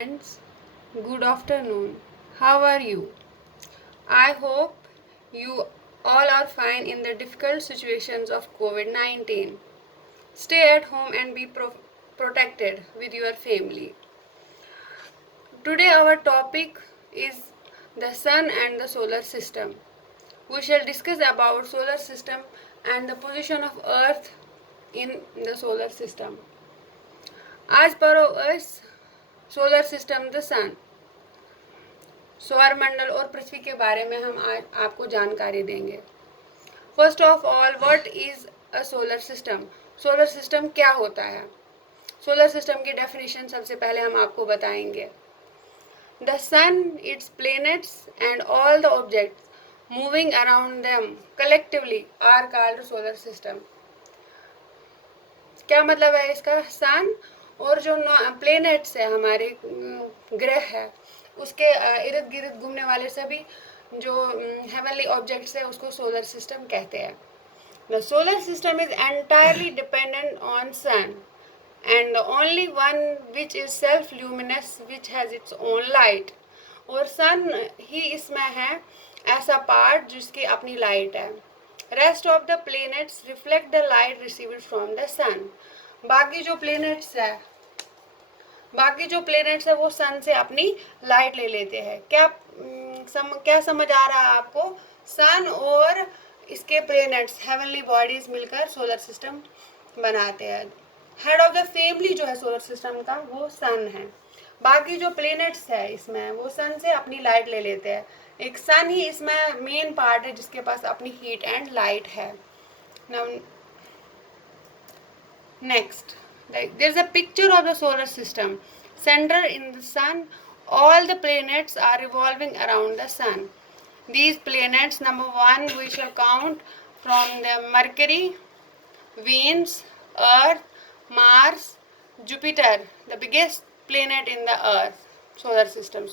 Friends, good afternoon. How are you? I hope you all are fine in the difficult situations of COVID 19. Stay at home and be protected with your family. Today, our topic is the sun and the solar system. We shall discuss about solar system and the position of Earth in the solar system. As per us, solar system, the sun. सौरमंडल और पृथ्वी के बारे में हम आज आपको जानकारी देंगे. First of all, what is a solar system. Solar system क्या होता है? सोलर सिस्टम की डेफिनेशन सबसे पहले हम आपको बताएंगे. The sun, its planets and all the objects moving around them collectively are called solar system. क्या मतलब है इसका? सन और जो प्लैनेट्स है, हमारे ग्रह है, उसके इर्द गिर्द घूमने वाले सभी जो हेवनली ऑब्जेक्ट्स है उसको सोलर सिस्टम कहते हैं. The solar system is entirely dependent on sun and the only one which is self luminous which has its own light. और सन ही इसमें है ऐसा पार्ट जिसकी अपनी लाइट है. Rest of the planets reflect the light received from the sun. बाकी जो planets है वो सन से अपनी लाइट ले लेते हैं. क्या समझ आ रहा है आपको? सन और इसके प्लैनेट्स, हेवनली बॉडीज मिलकर सोलर सिस्टम बनाते हैं. हेड ऑफ द फैमिली जो है सोलर सिस्टम का वो सन है. बाकी जो प्लैनेट्स है इसमें वो सन से अपनी लाइट ले लेते हैं. एक सन ही इसमें मेन पार्ट है जिसके पास अपनी हीट एंड लाइट है. Now next, there is a picture of the solar system. Center in the sun, all the planets are revolving around the sun. These planets, number one, we shall count from the Mercury, Venus, Earth, Mars, Jupiter, the biggest planet in the Earth solar system.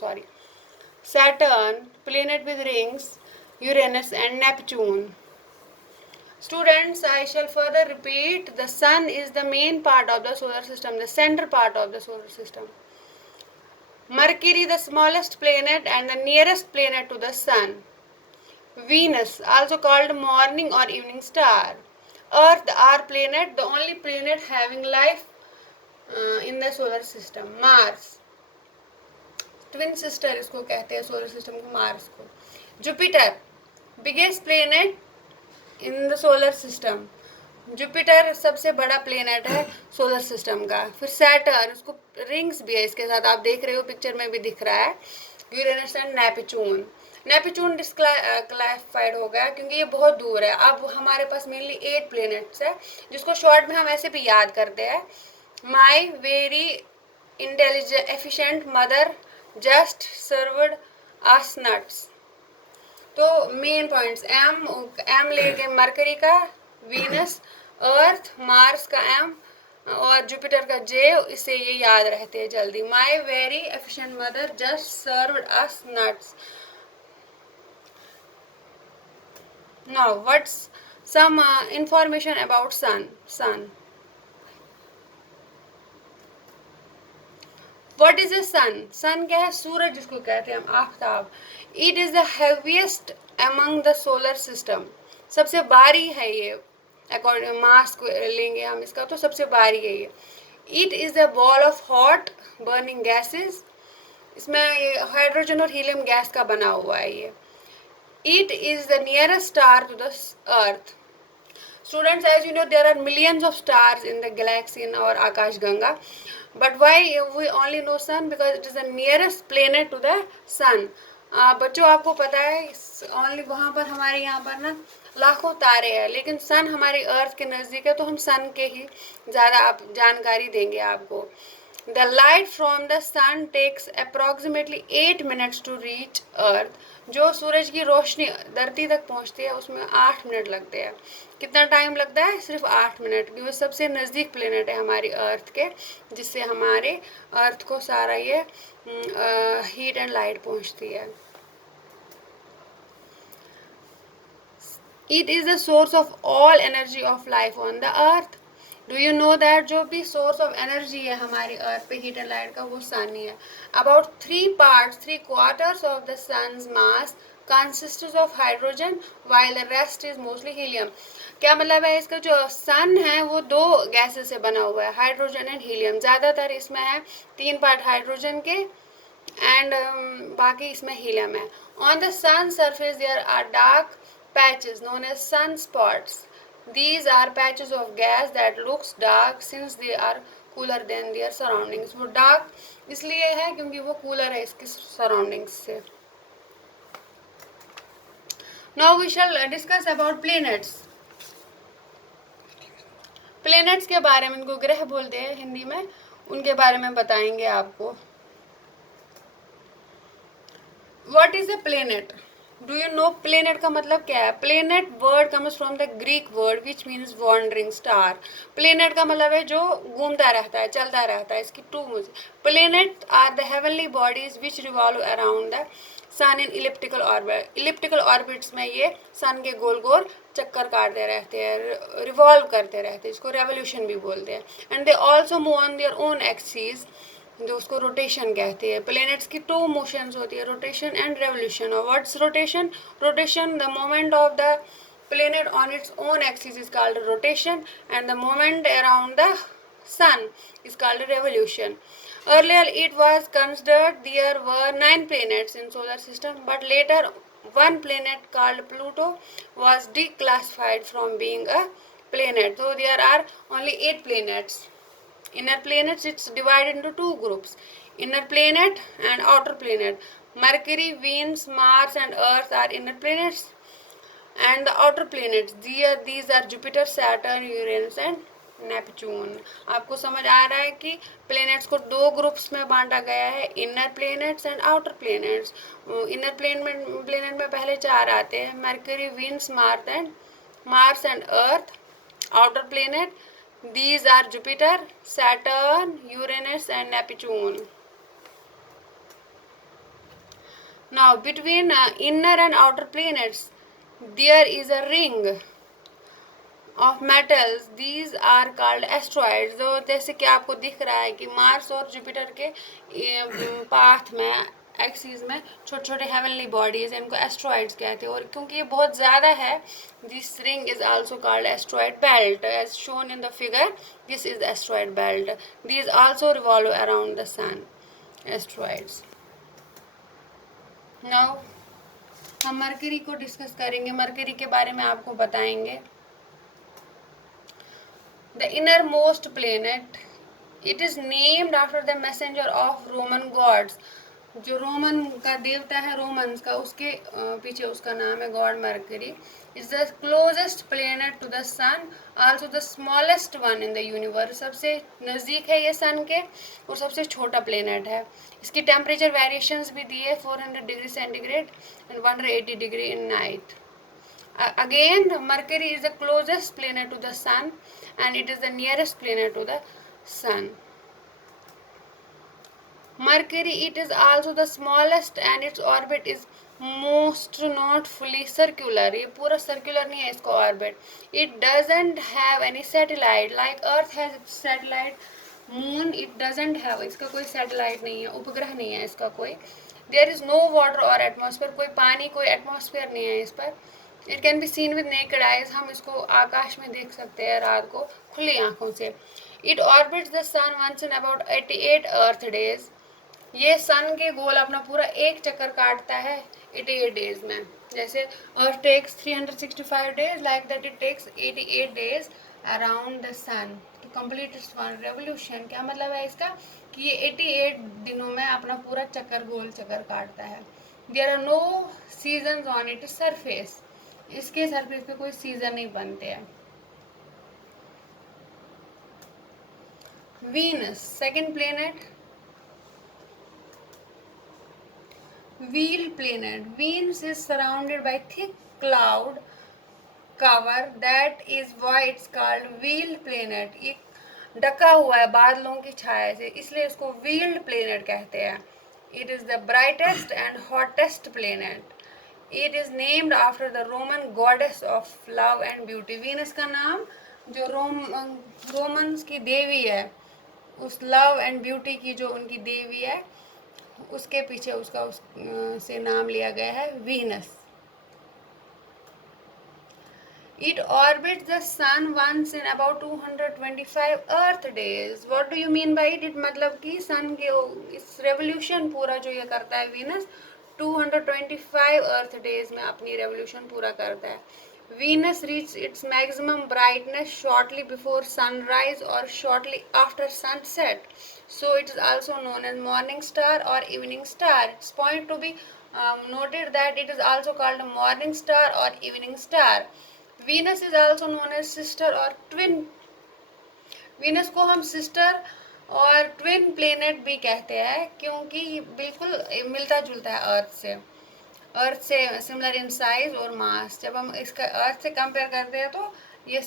Saturn, planet with rings, Uranus and Neptune. Students, I shall further repeat, the sun is the main part of the solar system, the center part of the solar system. Mercury, the smallest planet and the nearest planet to the sun. Venus, also called morning or evening star. Earth, our planet, the only planet having life in the solar system. Mars, twin sister इसको कहते हैं solar system को, Mars को. Jupiter, biggest planet in the solar system. Jupiter सबसे बड़ा planet है solar system का. फिर सैटर्न, उसको रिंग्स भी है इसके साथ, आप देख रहे हो पिक्चर में भी दिख रहा है. यूरेनस एंड नेपच्यून डिस्क्लासिफाइड हो गया क्योंकि ये बहुत दूर है. अब हमारे पास मेनली 8 प्लेनेट्स है जिसको शॉर्ट में हम ऐसे भी याद करते हैं. My very intelligent efficient mother just served us nuts. तो मेन पॉइंट्स, एम लेके मरकरी का, वीनस, अर्थ, मार्स का एम और जुपिटर का जे. इससे ये याद रहते हैं जल्दी. My very efficient mother just served us nuts. Now what's some information about sun. What is the sun? Sun क्या है? सूरज जिसको कहते हैं हम, Aftab. It is the heaviest among the solar system. सबसे भारी है ये. अकॉर्डिंग मास को लेंगे हम इसका तो सबसे भारी है ये. It is a ball of hot burning gases. इसमें ये हाइड्रोजन और हीलियम गैस का बना हुआ है ये. It is the nearest star to the earth. Students, as you know, there are millions of stars in the galaxy in our Akash Ganga. But why we only know sun? Because it is the nearest planet to the sun. बच्चों, आपको पता है only वहाँ पर हमारे यहाँ पर ना लाखों तारे हैं, लेकिन सन हमारी अर्थ के नज़दीक है तो हम सन के ही ज़्यादा आप जानकारी देंगे आपको. The light from the sun takes approximately 8 minutes to reach earth. जो सूरज की रोशनी धरती तक पहुँचती है उसमें 8 मिनट लगते हैं. कितना टाइम लगता है? सिर्फ 8 मिनट. क्योंकि सबसे नज़दीक प्लेनेट है हमारी अर्थ के, जिससे हमारे अर्थ को सारा ये हीट एंड लाइट पहुँचती है. It is the source of all energy of life on the earth. Do you know that जो भी सोर्स ऑफ एनर्जी है हमारी अर्थ पे हीट एंड लाइट का, वो सन ही है. About 3/3 of the sun's mass consist of hydrogen while the rest is mostly helium. क्या मतलब है इसका? जो सन है वो दो गैसेस से बना हुआ है, हाइड्रोजन एंड हीलियम. ज़्यादातर इसमें है 3 पार्ट हाइड्रोजन के एंड बाकी इसमें हीलियम है. On the sun surface there are dark patches known as sun spots. These are patches of gas that looks dark since they are cooler than their surroundings. वो dark इसलिए है क्योंकि वो cooler है इसके surroundings से. Now we shall discuss about planets. Planets के बारे में, इनको ग्रह बोलते हैं हिंदी में, उनके बारे में बताएंगे आपको. What is a planet? Do you know planet का मतलब क्या है? Planet word comes from the Greek word which means wandering star. Planet का मतलब है जो घूमता रहता है, चलता रहता है. इसकी टू मुझे. Planet are the heavenly bodies which revolve around the sun in elliptical orbit. Elliptical orbits में ये सन के गोल गोल चक्कर काटते रहते हैं, रिवॉल्व करते रहते हैं. इसको रेवोल्यूशन भी बोलते हैं. And they also move on their own axis, जो उसको रोटेशन कहते हैं. प्लेनेट्स की टू मोशंस होती है, रोटेशन एंड रेवोल्यूशन. और what's rotation? Rotation, the moment of the planet on its own axis is called rotation, and the moment around the sun is called revolution. Earlier it was considered there were 9 planets in solar system, but later one planet called Pluto was declassified from being a planet. So there are only 8 planets. Inner planets, it's divided into two groups, inner planet and outer planet. Mercury, Venus, Mars and Earth are inner planets, and the outer planets, these are Jupiter, Saturn, Uranus and Neptune. आपको समझ आ रहा है कि planets को दो groups में बांटा गया है, inner planets and outer planets. Inner planet में पहले 4 आते हैं, mercury, Venus, Mars and earth. Outer planet, these are Jupiter, Saturn, Uranus and Neptune. Now between inner and outer planets there is a ring of metals. These are called asteroids. जो जैसे कि आपको दिख रहा है कि मार्स और Jupiter के पाथ में, एक्सिस में छोटे छोटे हेवनली बॉडीज, इनको एस्ट्रॉइड्स कहते हैं. और क्योंकि ये बहुत ज़्यादा है, this ring is also called asteroid belt. As shown in the figure, this is asteroid belt. These also revolve around the sun, asteroids. Now हम मरकरी को डिस्कस करेंगे. मरकरी के बारे में आपको बताएंगे. The innermost planet, it is named after the messenger of Roman gods. जो Roman का देवता है रोमन्स का, उसके पीछे उसका नाम है god Mercury. Is the closest planet to the sun, also the smallest one in the universe. सबसे नज़दीक है ये सन के और सबसे छोटा प्लेनेट है. इसकी टेम्परेचर वेरिएशंस भी दी है, 400 degree centigrade and 180 degree in night. Again, Mercury is the closest planet to the sun and it is the nearest planet to the sun. Mercury, it is also the smallest and its orbit is most not fully circular. ये पूरा circular नहीं है इसका orbit. It doesn't have any satellite like Earth has satellite. Moon, it doesn't have, इसका कोई satellite नहीं है, उपग्रह नहीं है इसका कोई. There is no water or atmosphere, कोई पानी, कोई atmosphere नहीं है इस पर. It can be seen with naked eyes, हम इसको आकाश में देख सकते हैं रात को खुली आंखों से. It orbits the sun once in about 88 Earth days. ये सन के गोल अपना पूरा एक चक्कर काटता है 88 डेज में. जैसे Earth takes 365 days, like that it takes 88 days around the sun to complete its one revolution. क्या मतलब है इसका? कि ये 88 दिनों में अपना पूरा चक्कर, गोल चक्कर काटता है. There are no seasons on it surface. इसके सरफेस पे कोई सीजन नहीं बनते हैं. Venus, second planet, veil planet. Venus is surrounded by thick cloud cover, that is why it's called veil planet. ये ढका हुआ है बादलों की छाया से, इसलिए इसको व्हील्ड प्लेनेट कहते हैं. It is the brightest and hottest planet. It is named after the Roman goddess of love and beauty. Venus का नाम जो रोमन्स की देवी है, उस लव एंड ब्यूटी की जो उनकी देवी है, उसके पीछे उसका से नाम लिया गया है Venus. It orbits the sun once in about 225 Earth days. What do you mean by it? It मतलब कि sun के इस revolution पूरा जो ये करता है Venus 225 Earth days में अपनी revolution पूरा करता है. Venus reaches its maximum brightness shortly before sunrise or shortly after sunset. So it is also known as morning star or evening star. It's point to be noted that it is also called a morning star or evening star. Venus is also known as sister और twin. Venus को हम sister और twin planet भी कहते हैं क्योंकि बिल्कुल मिलता जुलता है अर्थ से सिमिलर इन साइज और मास. जब हम इसका अर्थ से कंपेयर करते हैं तो ये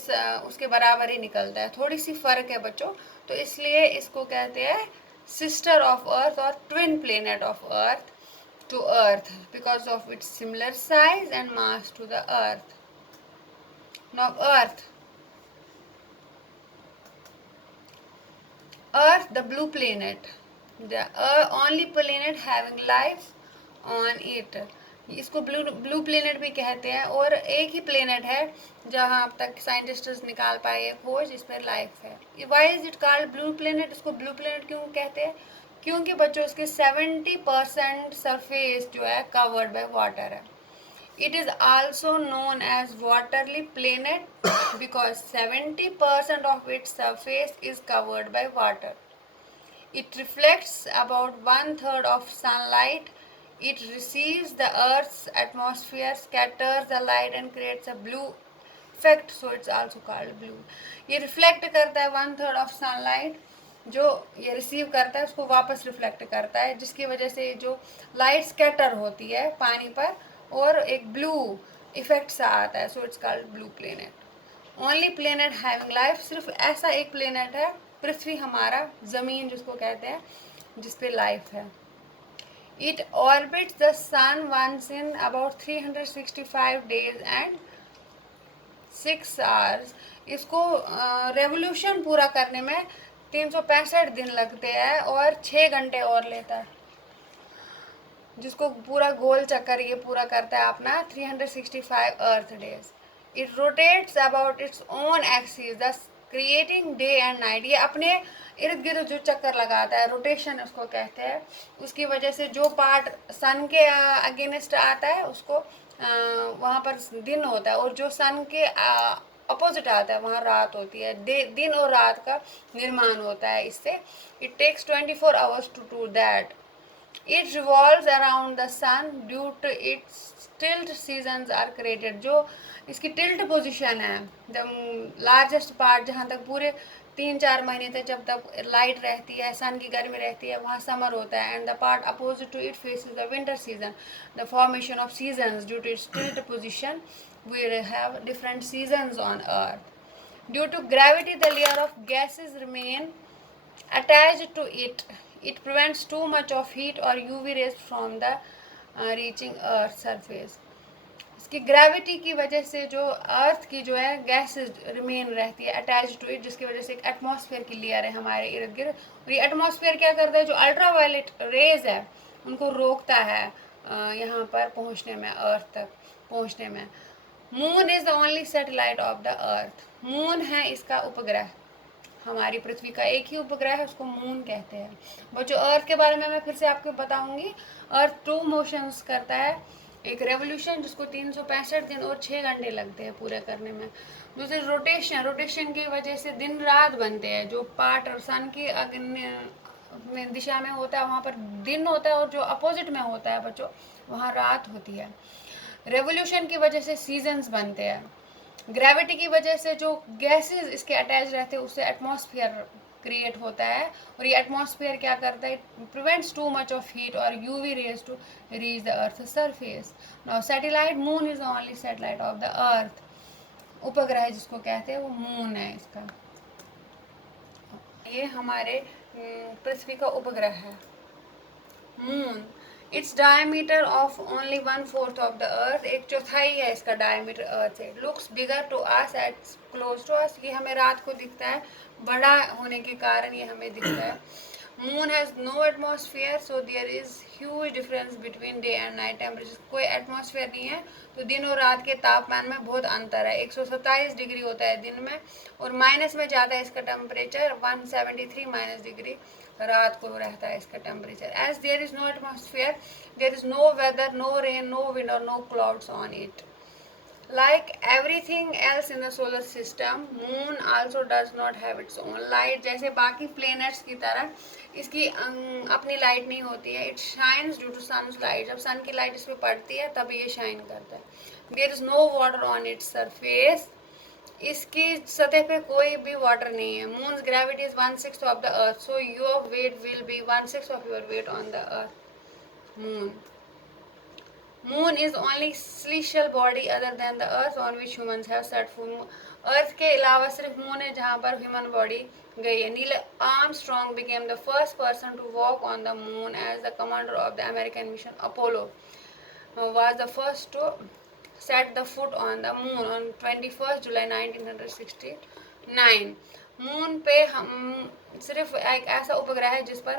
उसके बराबर ही निकलता है. थोड़ी सी फ़र्क है बच्चों, तो इसलिए इसको कहते हैं सिस्टर ऑफ अर्थ और twin planet of Earth to Earth because of its similar size and mass to the Earth. Now Earth, the blue planet, the only planet having life on it. इसको blue planet भी कहते हैं और एक ही planet है जहाँ अब तक साइंटिस्ट्स निकाल पाए ये खोज जिसमें लाइफ है. Why is it called blue planet? इसको ब्लू प्लेनेट क्यों कहते हैं? क्योंकि बच्चों उसके 70% सरफेस जो है कवर्ड बाय वाटर है. It is also known as watery planet because 70% of its surface is covered by water. It reflects about 1/3 of sunlight. It receives the Earth's atmosphere, scatters the light and creates a blue effect. So it's also called blue. ये reflect करता है 1/3 of sunlight. जो ये receive करता है उसको वापस reflect करता है, जिसकी वजह से जो लाइट स्कैटर होती है पानी पर और एक ब्लू इफेक्ट सा आता है. So it's called blue planet. Only planet having life, सिर्फ ऐसा एक प्लेनेट है पृथ्वी, हमारा ज़मीन जिसको कहते हैं, जिस पे लाइफ है. It orbits the sun once in about 365 days and 6 hours. इसको रेवोल्यूशन पूरा करने में 365 दिन लगते हैं और 6 घंटे और लेता है, जिसको पूरा गोल चक्कर ये पूरा करता है अपना 365 earth days. It rotates about its own axis thus creating day and night. ये अपने इर्द गिर्द जो चक्कर लगाता है, रोटेशन उसको कहते हैं, उसकी वजह से जो पार्ट सन के अगेंस्ट आता है उसको वहाँ पर दिन होता है और जो सन के अपोजिट आता है वहाँ रात होती है. दिन और रात का निर्माण होता है इससे. It takes 24 hours to do that. It revolves around the sun due to its tilt seasons are created. जो इसकी टिल्ट पोजीशन है, जब लार्जेस्ट पार्ट जहाँ तक पूरे 3-4 महीने तक जब तक लाइट रहती है, सन की गर्मी रहती है, वहाँ समर होता है. And the part opposite to it faces the winter season. The formation of seasons due to its tilt position we have different seasons on earth. Due to gravity the layer of gases remain attached to it. It prevents too much of heat or UV rays from the reaching earth surface. इसकी gravity की वजह से जो अर्थ की जो है gases remain रहती है अटैच टू इट, जिसकी वजह से एक एटमॉस्फेयर की लेयर है हमारे इर्द गिर्द. और ये एटमॉस्फेयर क्या करता है, जो अल्ट्रा वायलेट रेज है उनको रोकता है यहाँ पर पहुँचने में, अर्थ तक पहुँचने में. Moon is the only satellite of the earth. Moon है इसका उपग्रह, हमारी पृथ्वी का एक ही उपग्रह है, उसको मून कहते हैं. बच्चों अर्थ के बारे में मैं फिर से आपको बताऊंगी. अर्थ 2 मोशंस करता है. एक रेवोल्यूशन जिसको 365 दिन और 6 घंटे लगते हैं पूरे करने में. दूसरी रोटेशन की वजह से दिन रात बनते हैं. जो पार्ट और सन की दिशा में होता है वहाँ पर दिन होता है और जो अपोजिट में होता है बच्चों वहाँ रात होती है. रेवोल्यूशन की वजह से सीजन्स बनते हैं. ग्रेविटी की वजह से जो गैसेस इसके अटैच रहते हैं उससे एटमॉस्फेयर क्रिएट होता है. और ये एटमॉस्फेयर क्या करता है, prevents too much of heat और UV rays to reach the earth surface. Now satellite moon is only satellite of the earth. उपग्रह जिसको कहते हैं वो मून है इसका. ये हमारे पृथ्वी का उपग्रह है moon. Its diameter of only 1/4 of the Earth, एक चौथाई है इसका डायमीटर अर्थ से. Looks bigger to us at close to us, ये हमें रात को दिखता है, बड़ा होने के कारण ये हमें दिखता है. Moon has no atmosphere, so there is huge difference between day and night temperature. कोई एटमॉस्फेयर नहीं है तो दिन और रात के तापमान में बहुत अंतर है. 127 डिग्री होता है दिन में और माइनस में जाता है इसका टेम्परेचर 173 माइनस डिग्री रात को रहता है इसका temperature. As there is no atmosphere, there is no weather, no rain, no wind और no clouds on it. Like everything else in the solar system, moon also does not have its own light. जैसे बाकी planets की तरह इसकी अपनी light नहीं होती है. It shines due to sun's light. जब sun की लाइट इस पर पड़ती है तब ये शाइन करता है. There is no water on its surface. इसकी सतह पे कोई भी वाटर नहीं है. Moon's gravity is 1/6 of the earth, so your weight will be 1/6 of your weight on the earth. Moon. Moon is only celestial body other than the earth on which humans have set foot. अर्थ के अलावा सिर्फ moon है जहाँ पर human body गई है. Neil Armstrong became the first person to walk on the moon as the commander of the American mission. Apollo was the first to set the foot on the moon on 21st July 1969. Moon पे हम सिर्फ एक ऐसा उपग्रह है जिस पर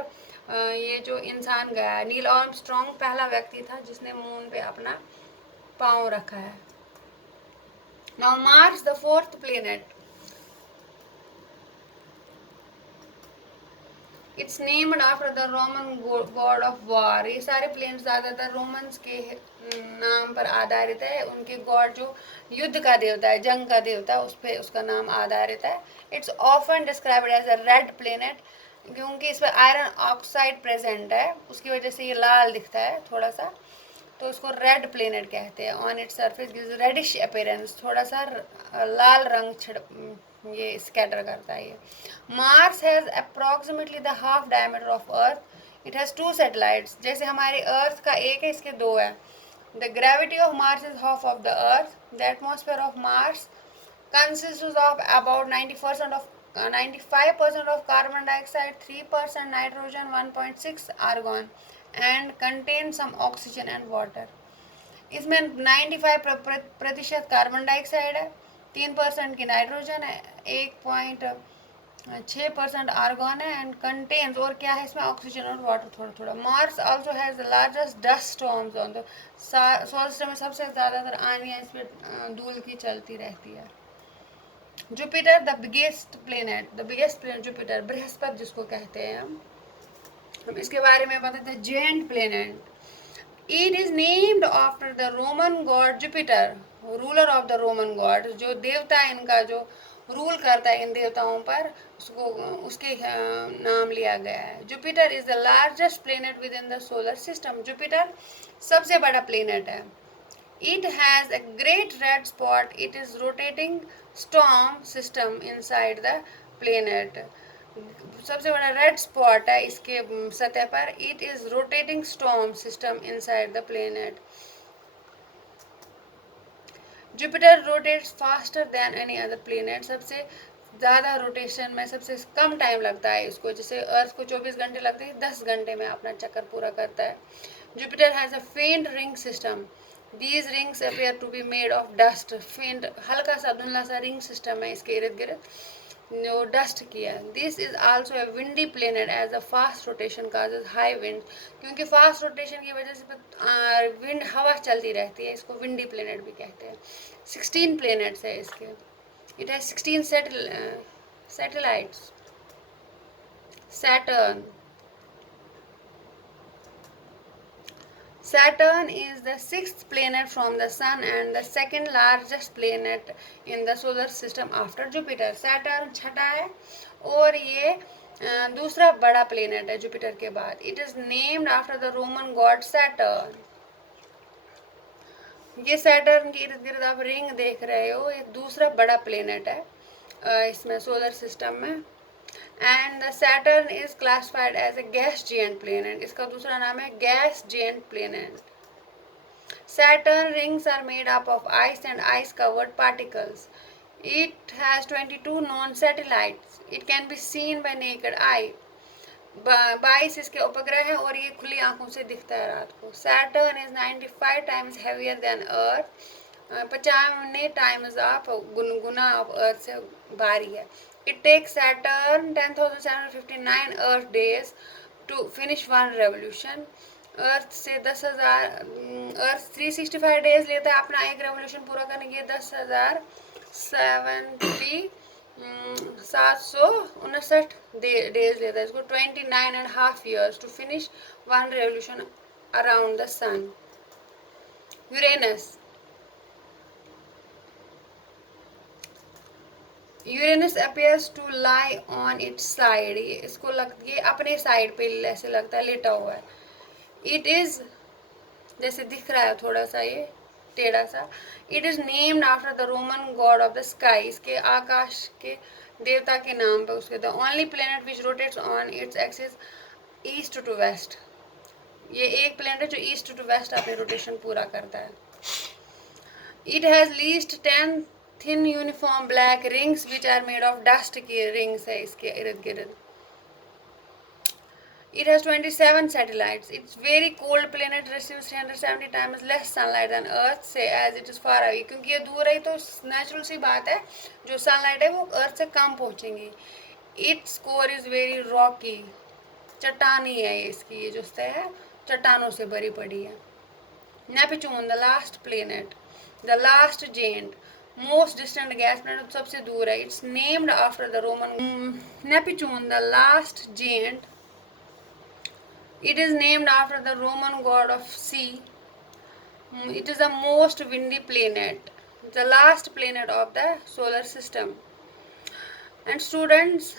ये जो इंसान गया है. नील आर्मस्ट्रॉन्ग पहला व्यक्ति था जिसने मून पे अपना पाँव रखा है. Now Mars the fourth planet. It's named after the Roman god of war. ये सारे प्लेनेट ज़्यादातर रोमन्स के नाम पर आधारित है. उनके गॉड जो युद्ध का देवता है, जंग का देवता है, उस पर उसका नाम आधारित है. It's often described as a red planet क्योंकि इस पर आयरन ऑक्साइड प्रेजेंट है, उसकी वजह से ये लाल दिखता है थोड़ा सा, तो उसको रेड प्लेनेट कहते हैं. On its surface gives reddish appearance, थोड़ा सा लाल रंग ये स्कैटर करता है. ये Mars has approximately the half diameter of Earth. It has 2 satellites. जैसे हमारे अर्थ का एक है, इसके 2 है. The gravity of Mars is half of the Earth. The atmosphere of Mars consists of about 95% of carbon dioxide, 3% nitrogen, 1.6 argon and contains some oxygen and water. इसमें 95% carbon dioxide है, 3% की नाइट्रोजन है, 1.6% argon है and contains और क्या है इसमें oxygen और वाटर थोड़ा थोड़ा. Mars also has the largest dust storms on the solar system में. सबसे ज़्यादातर आंधियाँ इस पर धूल की चलती रहती है. Jupiter the biggest planet. Jupiter Brihaspati जिसको कहते हैं हम इसके बारे में बताते हैं. Giant planet. It is named after the Roman god Jupiter, ruler of the Roman god. जो देवता है इनका जो रूल करता है इन देवताओं पर, उसको उसके नाम लिया गया है. Jupiter is the largest planet with in the solar system. Jupiter सबसे बड़ा प्लेनेट है. It has a great red spot. It is rotating storm system inside the planet. सबसे बड़ा रेड स्पॉट है इसके सतह पर. It is rotating storm system inside the planet. Jupiter rotates faster than any other planet. सबसे ज़्यादा rotation में सबसे कम टाइम लगता है इसको. जैसे अर्थ को 24 घंटे लगते हैं, 10 घंटे में अपना चक्कर पूरा करता है. Jupiter has a faint ring system. These rings appear to be made of dust. Faint हल्का सा धुंधला सा रिंग सिस्टम है इसके इर्द गिर्द जो डस्ट की है. This is also a windy planet as the fast rotation causes high wind. क्योंकि फास्ट रोटेशन की वजह से विंड हवा चलती रहती है, इसको विंडी प्लेनेट भी कहते हैं. 16 प्लेनेट्स है इसके. It has 16 satellites. Saturn is the 6th planet from the Sun and the second largest planet in the solar system after Jupiter. Saturn छठा है और ये दूसरा बड़ा प्लेनेट है जुपिटर के बाद. It is named after the Roman god Saturn. ये सैटर्न के इर्द गिर्द आप रिंग देख रहे हो, एक दूसरा बड़ा प्लेनेट है इसमें सोलर सिस्टम में. And the Saturn is classified as a gas giant planet. इसका दूसरा नाम है gas giant planet. Saturn rings are made up of ice and ice-covered particles. It has 22 known satellites. It can be seen by naked eye. 22 इसके उपग्रह हैं और ये खुली आंखों से दिखता है रात को। Saturn is 95 times heavier than earth, 95 times of गुना ऑफ अर्थ से भारी है। It takes Saturn 10,759 earth days to finish one revolution. Earth से 10,000 अर्थ 365 डेज लेता है अपना एक रेवोल्यूशन पूरा करने के लिए। 759 डेज लेता है इसको, 29.5 years to finish one revolution around the sun. Uranus Uranus appears to lie on its side, ये अपने साइड पे ऐसे लगता है लेटा हुआ है। इट इज जैसे दिख रहा है थोड़ा सा ये टेढ़ा सा। It is named after the Roman god of the sky, इसके आकाश के देवता के नाम पे उसके। The only planet which rotates on its axis east to west, ये एक प्लेनेट है जो ईस्ट टू वेस्ट अपने रोटेशन पूरा करता है। It has least 10 thin uniform black rings which are made of dust की रिंग्स है इसके इर्द गिर्द। It has 27 satellites. It's very cold planet, receives 370 times less sunlight than Earth से as it is far away, क्योंकि ये दूर है तो नेचुरल सी बात है जो सनलाइट है वो अर्थ से कम पहुंचेंगी। Its core is very rocky, चट्टानी है ये इसकी, ये जो सतह है चट्टानों से भरी पड़ी है। Neptune, the last planet, the last giant, most distant gas planet, सबसे दूर है। It's named after the Roman Neptune, the last giant. It is named after the Roman god of sea. It is the most windy planet, the last planet of the solar system. And students,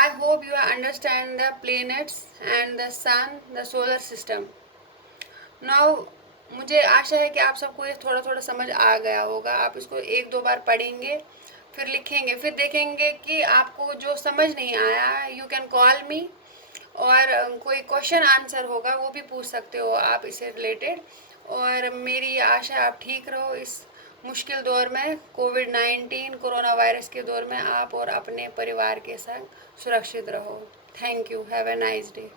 I hope you understand the planets and the sun, the solar system. Now, मुझे आशा है कि आप सबको ये थोड़ा थोड़ा समझ आ गया होगा। आप इसको एक दो बार पढ़ेंगे, फिर लिखेंगे, फिर देखेंगे कि आपको जो समझ नहीं आया, यू कैन कॉल मी, और कोई क्वेश्चन आंसर होगा वो भी पूछ सकते हो आप इससे रिलेटेड। और मेरी आशा आप ठीक रहो इस मुश्किल दौर में, कोविड-19 कोरोना वायरस के दौर में आप और अपने परिवार के साथ सुरक्षित रहो। Thank you, have a nice day.